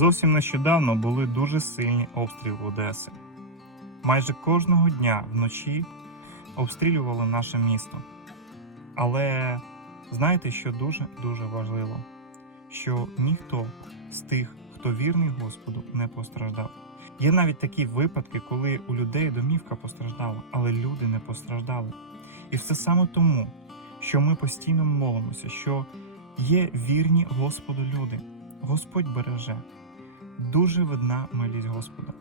Зовсім нещодавно були дуже сильні обстріли Одеси. Майже кожного дня вночі обстрілювали наше місто. Але знаєте, що дуже дуже важливо? Що ніхто з тих, хто вірний Господу, не постраждав. Є навіть такі випадки, коли у людей домівка постраждала, але люди не постраждали. І все саме тому, що ми постійно молимося, що є вірні Господу люди. Господь береже. Дуже видна милість Господа.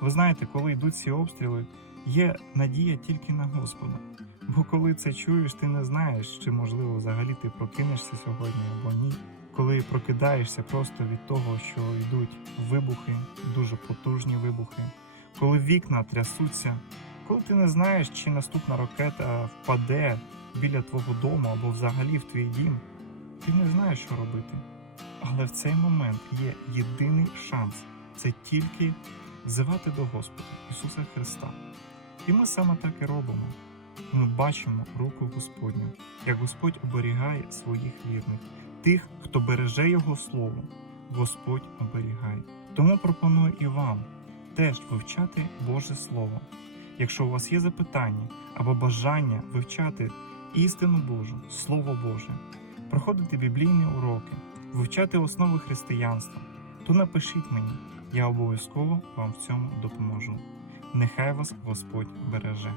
Ви знаєте, коли йдуть ці обстріли, є надія тільки на Господа. Бо коли це чуєш, ти не знаєш, чи можливо взагалі ти прокинешся сьогодні або ні. Коли прокидаєшся просто від того, що йдуть вибухи, дуже потужні вибухи, коли вікна трясуться, коли ти не знаєш, чи наступна ракета впаде біля твого дому або взагалі в твій дім, ти не знаєш, що робити. Але в цей момент є єдиний шанс це тільки взивати до Господа Ісуса Христа. І ми саме так і робимо. Ми бачимо руку Господню, як Господь оберігає своїх вірних, тих, хто береже Його Слово, Господь оберігає. Тому пропоную і вам теж вивчати Боже Слово. Якщо у вас є запитання або бажання вивчати істину Божу, Слово Боже, проходити біблійні уроки, вивчати основи християнства, то напишіть мені, я обов'язково вам в цьому допоможу. Нехай вас Господь береже.